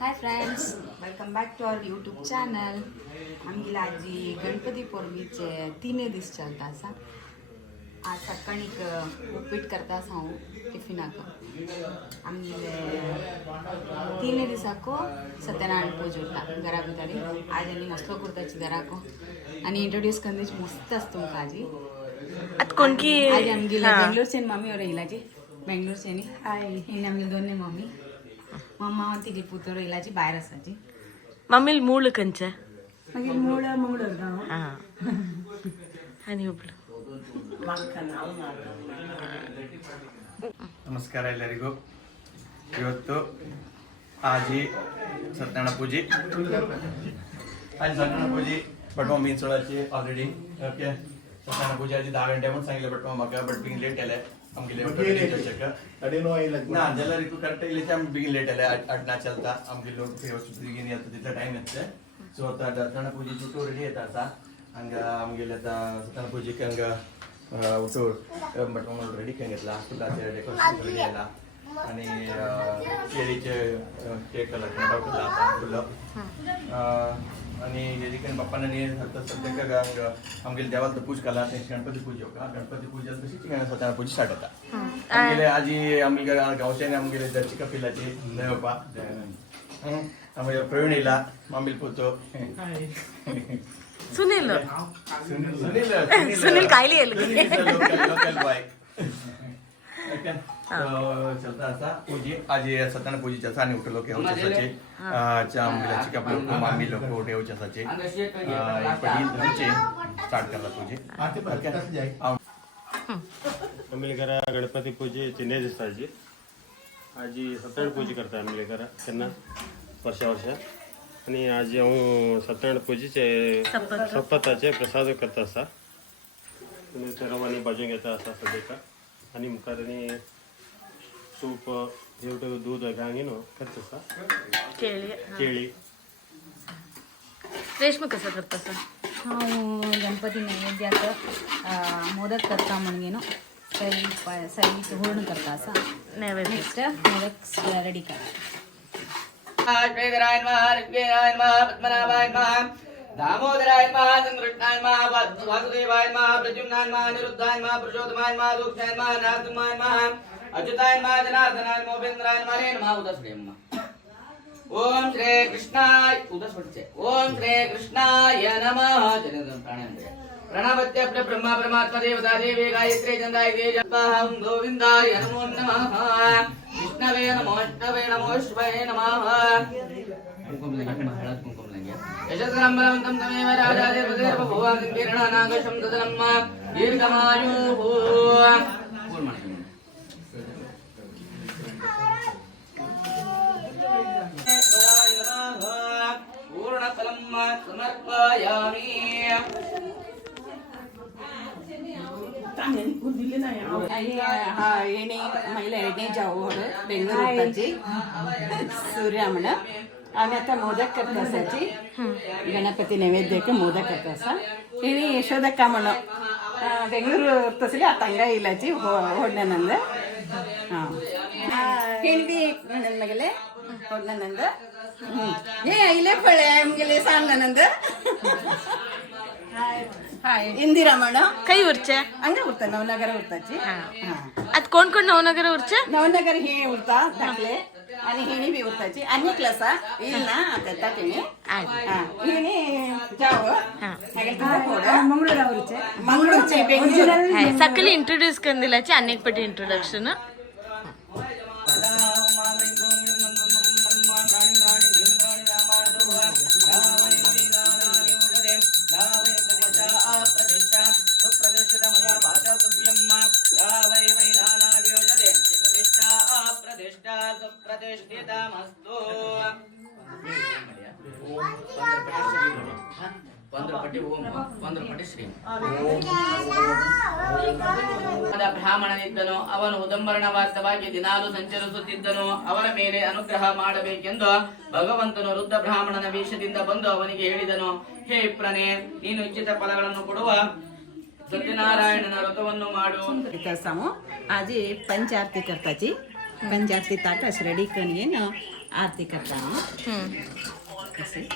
Hi friends, welcome back to our YouTube channel. आमगेला आजी गणपती पोरबीचे 3 दीस चलता आसा. आज सकाळीक उपीट करता आसा हांव टिफिनाक. आमगेले 3 दिसाको सत्यनारायण पूजा उरता घरा भितरी. आज आनी मसलो करताची घराको आनी इंट्रोड्यूस करनीच मस्त आसा तुमकां आजी. आता कोणकी आज आमगेले बेंगलोरच्यान मम्मी और येयलाची बेंगलोरच्यानी. ही आमगेले दोन्ही मम्मी मम्मा तिची पुतोर येयलाची भायर आसाची. मम्मी मूळ कंच मागीर मूळ मंगळूर गांव. आणि ಒಬ್ಳು ನಮಸ್ಕಾರ ಎಲ್ಲರಿಗೂ. ಇವತ್ತು ಆಜಿ ಸತ್ಯನಾರಾಯಣ ಪೂಜೆ आज सत्यनारायण पूजे बट मग मिसळाची ऑलरेडी ओके. सत्यनारायण पूजे आजी 10 घंटे म्हणून सांगितलं बट म्हाका बट बेगीन लेट केले आमगे ना जाल्यार रितू करेक्ट इल्लेशें आमी बेगीन लेट केले 8 चलता आमगे लोक व्यवस्थित बेगीन येता तितलो टायम येतले. सो आतां सत्यनारायण पूजेची टूर रेडी येता आतां हांगा आमगेले आतां सत्यनारायण पूजेक हांगा टूर बट मग रेडी करून घेतला. फुलाचे डेकोरेशन रेडी केला आणि केळीचे केक केला फुलं आणि हेरिकन बाप्पांना सध्या आमगेले देवाला पूज केला. गणपती पूजा का गणपती पूजा तशी सत्यनारायण पूजा स्टार्ट जाता. आमगेले आजी आमगे गांवच्यान आमगेले दर्शिका पिलाची जय बाप्पा. आमगे प्रवीण येयला मामील पुतो सुनील सुनील सुनील कायली लोकल बॉय. चलता असा पूजी आज सत्यनारायण पूजेचे आसा आनी उठलो की हावच्यासाचे आमगेल्याची कापलो मामी लोक उठेवच्यासाचे पडी स्टार्ट करला पूजे. आमगे घरा गणपती पूजे 3 दिसाची आजी सत्यनारायण पूजा करता आमगे घरा केन्ना वर्षा आणि आज हांव सत्यनारायण पूजेचे सपताचे प्रसाद करता आसा. आनी ते रवानी भाजून घेता आसा सद्याक आनी मुखार आनी सूप हेवटे दूध गांगी न्हू करता आसा. केळी रेशमी कसं करता सर? हांव गणपती नैवेद्याक मोदक करता म्हणगेनो सैलीक हूर्ण करता आसा. नैवेद्य नेक्स्ट मोदक रेडी करा. श्रीधराय नमः ऋग्वेदाय नमः पद्मनाभाय नमः दामोदराय नमः संकृष्णाय नमः वासुदेवाय नमः प्रद्युम्नाय नमः अनिरुद्धाय नमः पुरुषोत्तमाय नमः दूक्षाय नमः नारसिंहाय नमः अच्युताय नमः जनार्दनाय नमः उपेन्द्राय नमः उदस्वरे नमः. ओम श्री कृष्णाय उदस्वरे ओम श्री कृष्णाय नमः. प्रणवत्य ब्रह्मा परमात्मा देवता देवी गायत्री चंदाय जपाहं गोविंदाय नमो नमः. विष्णवे नमो विष्णवे नमो शिवाय नमः. कुंकुम लगे हळद कुंकुम लगे यशस्करं बलवन्तं तमेव राजाधिपतिर्भव भुवनं किरणानागशं ददनं दीर्घमायुः. पूर्णफलं समर्पयामि. एणे महिला एणे जाऊ बेंगळूरची सूर्यामण आम्ही आता मोदक करता असाची गणपती नैवेद्यಕ್ಕೆ मोदक करता असा. हेणी यशोदಕ್ಕ म्हणो ಬೆಂಗಳೂರು ತಸಲಿ ಆ ತಂಗ ಇಲ್ಲಚಿ ಹೊಡ್ನಂದ ಹೆಣ್ಬಿ ನನ್ನ ಮಗಲೆ ಹೊಡ್ನಂದ ಏ ಇಲ್ಲೇ ಫಳೆ ಮಗಲೆ ಸಾಂಗನಂದ इंदिरा म्हणो काही उरचे हंग उरता नवनगर उरताची. आता कोण कोण नवनगर उरचे? नवनगर हे उरता धाकले आणि हेणी बी उरताची. अन्य क्लास येईल ना आता तेणी हेणी जाव मंगळूरचे मंगळूरचे बेंगळूर सकाळी इंट्रोड्यूस करून दिल्याची अनेक पटी इंट्रोडक्शन. ಬ್ರಾಹ್ಮಣನಿದ್ದನು. ಅವನು ಉದಂಬರಣವಾರ್ಥವಾಗಿ ದಿನಾಲು ಸಂಚರಿಸುತ್ತಿದ್ದನು. ಅವನ ಮೇಲೆ ಅನುಗ್ರಹ ಮಾಡಬೇಕೆಂದು ಭಗವಂತನು ವೃದ್ಧ ಬ್ರಾಹ್ಮಣನ ವೇಷದಿಂದ ಬಂದು ಅವನಿಗೆ ಹೇಳಿದನು, ಹೇ ವಿಪ್ರನೇ, ನೀನು ಇಚ್ಛಿತ ಫಲಗಳನ್ನು ಕೊಡುವ सत्यनारायण व्रतवन्नु माडु आजी पंचारती करताची पंजारती ताट असं रेडी करून घेऊन आरती करता असे.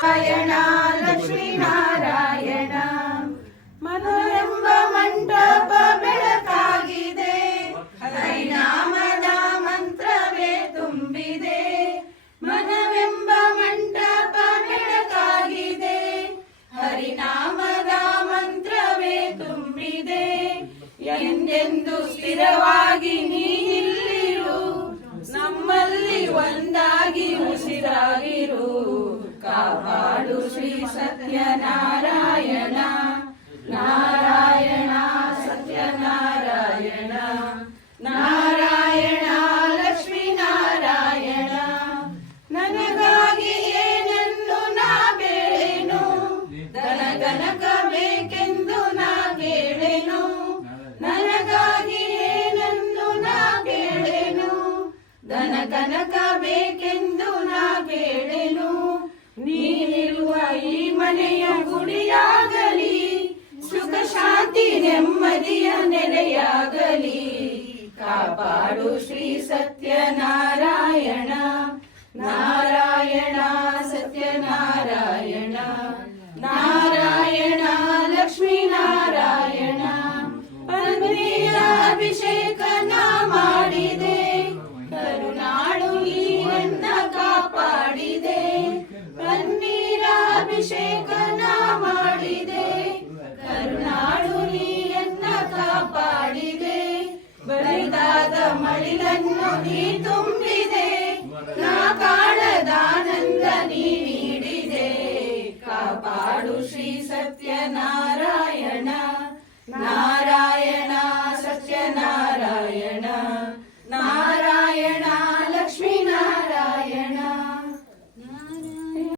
ನಾರಾಯಣ ಲಕ್ಷ್ಮೀನಾರಾಯಣ ಮನವೆಂಬ ಮಂಟಪ ಬೆಳಕಾಗಿದೆ ಹರಿನಾಮದ ಮಂತ್ರವೇ ತುಂಬಿದೆ ಮನವೆಂಬ ಮಂಟಪ ಬೆಳಕಾಗಿದೆ ಹರಿನಾಮದ ಮಂತ್ರವೇ ತುಂಬಿದೆ ಎಂದೆಂದು ಸ್ಥಿರವಾಗಿ ನೀನಿಲ್ಲಿರು ನಮ್ಮಲ್ಲಿ ಒಂದಾಗಿ ಉಸಿರಾಗಿರು ಕಾಪಾಡು ಶ್ರೀ ಸತ್ಯನಾರಾಯಣ ನಾರಾಯಣ ಸತ್ಯನಾರಾಯಣ ನಾರಾಯಣ ಲಕ್ಷ್ಮೀನಾರಾಯಣ ನನಗಾಗಿ ಏನ ತನಕ ಬೇಕೆಂದು ನಾ ಬೇಡೆನು. ನೀನಿರುವ ಈ ಮನೆಯ ಗುಡಿಯಾಗಲಿ, ಸುಖ ಶಾಂತಿ ನೆಮ್ಮದಿಯ ನೆಲೆಯಾಗಲಿ. ಕಾಪಾಡು ಶ್ರೀ ಸತ್ಯನಾರಾಯಣ, ನಾರಾಯಣ ಸತ್ಯನಾರಾಯಣ, ನಾರಾಯಣ ಲಕ್ಷ್ಮೀ ನಾರಾಯಣ. ಪನ್ನೀರ ಅಭಿಷೇಕನ ಮಾಡಿದೆ, ಕರುನಾಡು ನೀರನ್ನ ಕಾಪಾಡಿದೆ. ಪನ್ನೀರ ಅಭಿಷೇಕನ ಮಾಡಿದೆ, ಕರುನಾಡು ನೀರನ್ನ ಕಾಪಾಡಿದೆ. ಬರಿದಾದ ಮಳಿಲನ್ನು ನೀ ತುಂಬಿದೆ, ನಾ ಕಾಣದಾನಂದ ನೀ ನೀಡಿದೆ. ಕಾಪಾಡು ಶ್ರೀ ಸತ್ಯನಾರಾಯಣ.